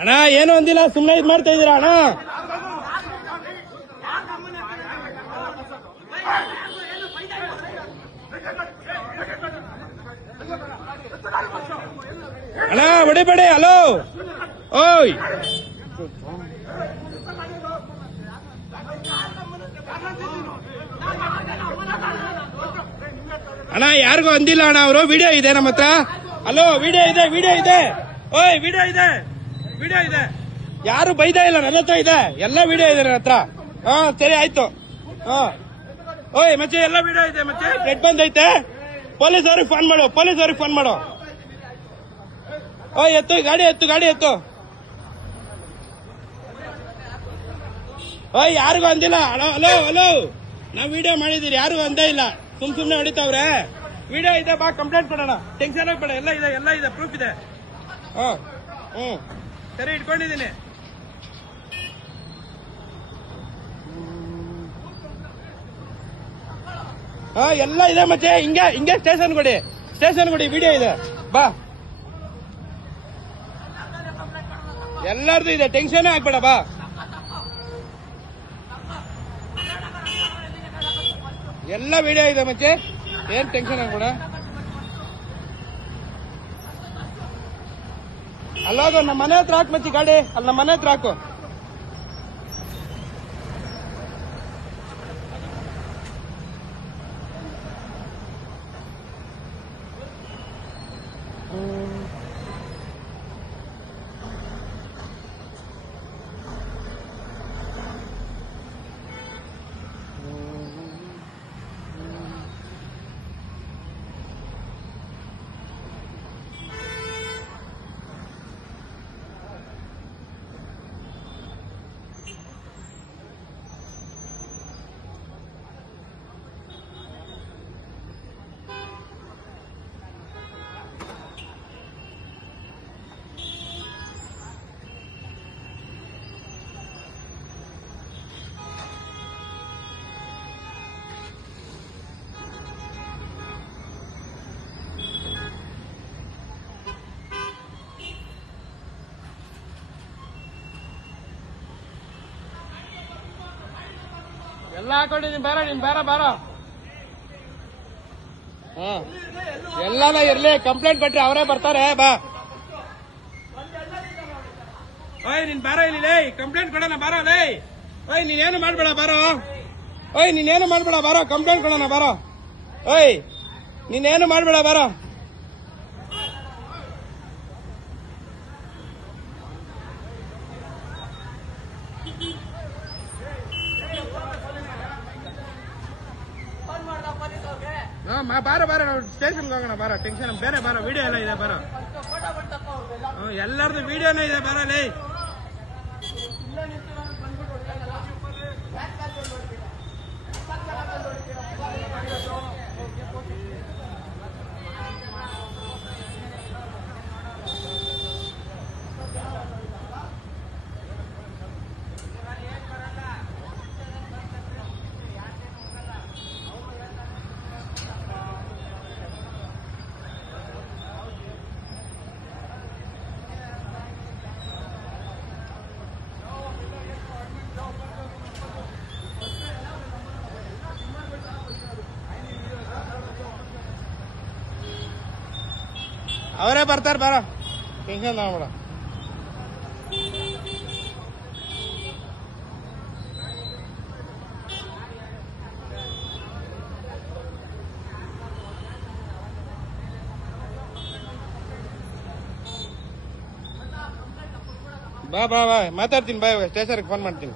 ಅಣ್ಣ ಏನು ಅಂದಿಲ್ಲ, ಸುಮ್ಮನೆ ಇದ್ ಮಾಡ್ತಾ ಇದೀರಾ ಅಣ್ಣ. ಅಣ್ಣ ಹೊಡಿಬೇಡಿ. ಹಲೋ ಓಯ್ ಅಣ್ಣ, ಯಾರಿಗೂ ಅಂದಿಲ್ಲ ಅಣ್ಣ. ಅವರು ವಿಡಿಯೋ ಇದೆ ನಮ್ಮ ಹತ್ರ. ಹಲೋ ವಿಡಿಯೋ ಇದೆ, ವಿಡಿಯೋ ಇದೆ. ಓಯ್ ವಿಡಿಯೋ ಇದೆ, ವಿಡಿಯೋ ಇದೆ. ಯಾರು ಬೈದಾ ಇಲ್ಲ, ನನ್ನ ಹತ್ರ ಇದೆ, ಎಲ್ಲ ವಿಡಿಯೋ ಇದೆ ನನ್ನ ಹತ್ರ. ಹಾ ಸರಿ ಆಯ್ತು. ಹಾ ಓಯ್ ಮಚ್ಚೆ, ಎಲ್ಲ ವಿಡಿಯೋ ಇದೆ ಮಚ್ಚೆ. ರೆಡ್ ಬಂದೈತೆ, ಪೊಲೀಸ್ ಅವ್ರಿಗೆ ಫೋನ್ ಮಾಡು, ಪೊಲೀಸ್ ಅವ್ರಿಗೆ ಫೋನ್ ಮಾಡು. ಓಯ್ ಎತ್ತು ಗಾಡಿ, ಎತ್ತು ಗಾಡಿ, ಎತ್ತು. ಓಯ್ ಯಾರಿಗೂ ಅಂದಿಲ್ಲ. ಹಲೋ ಹಲೋ ಹಲೋ, ನಾವ್ ವಿಡಿಯೋ ಮಾಡಿದೀರಿ, ಯಾರಿಗೂ ಅಂದೇ ಇಲ್ಲ. ಸುಮ್ನೆ ಹೊಡಿತಾವ್ರೆ. ವಿಡಿಯೋ ಇದೆ, ಬಾ ಕಂಪ್ಲೇಂಟ್ ಕೊಡೋಣ. ಟೆನ್ಷನ್ ಆಗ್ಬೇಡ, ಎಲ್ಲ ಇದೆ, ಎಲ್ಲ ಇದೆ, ಪ್ರೂಫ್ ಇದೆ. ಸರಿ ಇಟ್ಕೊಂಡಿದ್ದೀನಿ. ಎಲ್ಲ ಇದೆ ಮಚ್ಚೆ. ಹಿಂಗೆ ಹಿಂಗೆ ಸ್ಟೇಷನ್ ಕೊಡಿ, ಸ್ಟೇಷನ್ ಕೊಡಿ, ವಿಡಿಯೋ ಇದೆ, ಬಾ. ಎಲ್ಲಾರ್ದು ಇದೆ, ಟೆನ್ಷನ್ ಆಗ್ಬೇಡ, ಬಾ. ಎಲ್ಲ ವಿಡಿಯೋ ಇದೆ ಮಚ್ಚೆ, ಏನ್ ಟೆನ್ಷನ್ ಆಗ್ಬೇಡ. ಅಲ್ಲಾಗೋ ನಮ್ಮ ಮನೆ ಹತ್ರ ಹಾಕು ಮಚ್ಚಿ ಗಾಡಿ, ಅಲ್ಲಿ ನಮ್ಮ ಮನೆ ಹತ್ರ ಹಾಕು. ಎಲ್ಲ ಹಾಕೊಂಡಿದ್ದೀನಿ, ಬೇಡ ನೀನ್, ಬೇಡ ಬೇಡ. ಎಲ್ಲಾನ ಇರ್ಲಿ, ಕಂಪ್ಲೇಂಟ್ ಕೊಟ್ರಿ ಅವರೇ ಬರ್ತಾರೆ, ಬಾ. ಓಯ್ ನೀನ್ ಬಾರ ಇಲ್ಲಿ, ಕಂಪ್ಲೇಂಟ್ ಕೊಡೋಣ, ಬಾರೋ ಲೇ. ಓಯ್ ನೀನೇನು ಮಾಡ್ಬೇಡ, ಬಾರೋ. ಓಯ್ ನೀನೇನು ಮಾಡ್ಬೇಡ, ಬಾರೋ, ಕಂಪ್ಲೇಂಟ್ ಕೊಡೋಣ, ಬಾರೋ. ಓಯ್ ನೀನೇನು ಮಾಡ್ಬೇಡ, ಬಾರೋ. ಬಾರ ಬಾರ, ನಾವು ಸ್ಟೇಷನ್ಗೆ ಹೋಗೋಣ, ಬಾರ. ಟೆನ್ಷನ್ ಬೇರೆ, ಬಾರ. ವಿಡಿಯೋ ಎಲ್ಲ ಇದೆ, ಬಾರ. ಎಲ್ಲರದು ವಿಡಿಯೋನೇ ಇದೆ, ಬಾರ ಲೇ. ಅವರೇ ಬರ್ತಾರೆ, ಬಾರ. ಟೆನ್ಷನ್ ಮಾಡ್ಬೇಡ. ಬಾ ಬಾ ಬಾ, ಮಾತಾಡ್ತೀನಿ, ಬಾ. ಸ್ಟೇಷನ್ಗೆ ಫೋನ್ ಮಾಡ್ತೀನಿ.